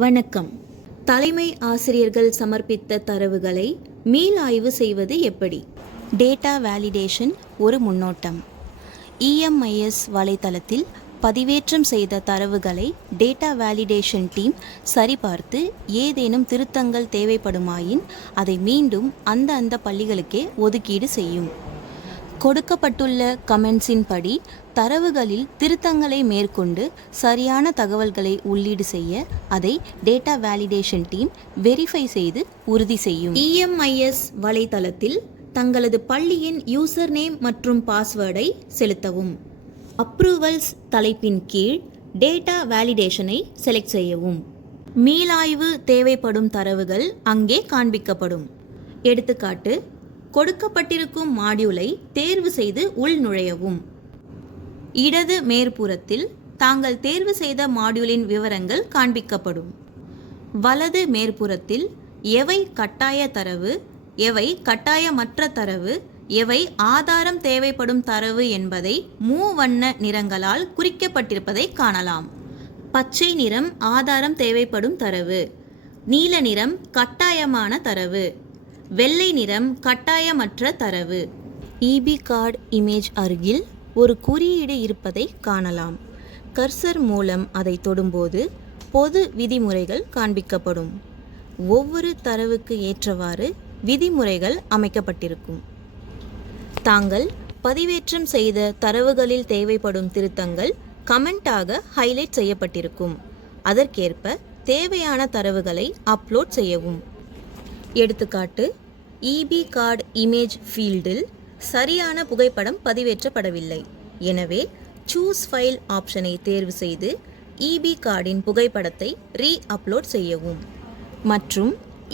வணக்கம். தலைமை ஆசிரியர்கள் சமர்ப்பித்த தரவுகளை மீளாய்வு செய்வது எப்படி? டேட்டா வேலிடேஷன் ஒரு முன்னோட்டம். EMIS வலைத்தளத்தில் பதிவேற்றம் செய்த தரவுகளை டேட்டா வேலிடேஷன் டீம் சரிபார்த்து ஏதேனும் திருத்தங்கள் தேவைப்படுமாயின் அதை மீண்டும் அந்த பள்ளிகளுக்கே ஒதுக்கீடு செய்யும். கொடுக்கப்பட்டுள்ள கமெண்ட்ஸின் படி தரவுகளில் திருத்தங்களை மேற்கொண்டு சரியான தகவல்களை உள்ளீடு செய்ய அதை டேட்டா வேலிடேஷன் டீம் வெரிஃபை செய்து உறுதி செய்யும். EMIS வலைத்தளத்தில் தங்களது பள்ளியின் யூசர் நேம் மற்றும் பாஸ்வேர்டை செலுத்தவும். அப்ரூவல்ஸ் தலைப்பின் கீழ் டேட்டா வேலிடேஷனை செலக்ட் செய்யவும். மீளாய்வு தேவைப்படும் தரவுகள் அங்கே காண்பிக்கப்படும். எடுத்துக்காட்டு, கொடுக்கப்பட்டிருக்கும் மாடியூலை தேர்வு செய்து உள்நுழையவும். இடது மேற்புறத்தில் தாங்கள் தேர்வு செய்த மாடியூலின் விவரங்கள் காண்பிக்கப்படும். வலது மேற்புறத்தில் எவை கட்டாய தரவு, எவை கட்டாயமற்ற தரவு, எவை ஆதாரம் தேவைப்படும் தரவு என்பதை மூவண்ண நிறங்களால் குறிக்கப்பட்டிருப்பதை காணலாம். பச்சை நிறம் ஆதாரம் தேவைப்படும் தரவு, நீல நிறம் கட்டாயமான தரவு, வெள்ளை நிறம் கட்டாயமற்ற தரவு. EB கார்டு இமேஜ் அருகில் ஒரு குறியீடு இருப்பதை காணலாம். கர்சர் மூலம் அதை தொடும்போது பொது விதிமுறைகள் காண்பிக்கப்படும். ஒவ்வொரு தரவுக்கு ஏற்றவாறு விதிமுறைகள் அமைக்கப்பட்டிருக்கும். தாங்கள் பதிவேற்றம் செய்த தரவுகளில் தேவைப்படும் திருத்தங்கள் கமெண்டாக ஹைலைட் செய்யப்பட்டிருக்கும். அதற்கேற்ப தேவையான தரவுகளை அப்லோட் செய்யவும். எடுத்துக்காட்டு, EB கார்டு இமேஜ் ஃபீல்டில் சரியான புகைப்படம் பதிவேற்றப்படவில்லை. எனவே சூஸ் ஃபைல் ஆப்ஷனை தேர்வு செய்து EB கார்டின் புகைப்படத்தை அப்லோட் செய்யவும். மற்றும்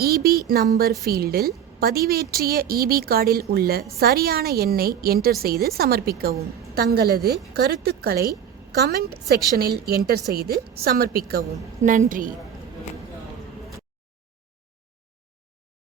EB நம்பர் ஃபீல்டில் பதிவேற்றிய EB கார்டில் உள்ள சரியான எண்ணை என்டர் செய்து சமர்ப்பிக்கவும். தங்களது கருத்துக்களை கமெண்ட் செக்ஷனில் என்டர் செய்து சமர்ப்பிக்கவும். நன்றி.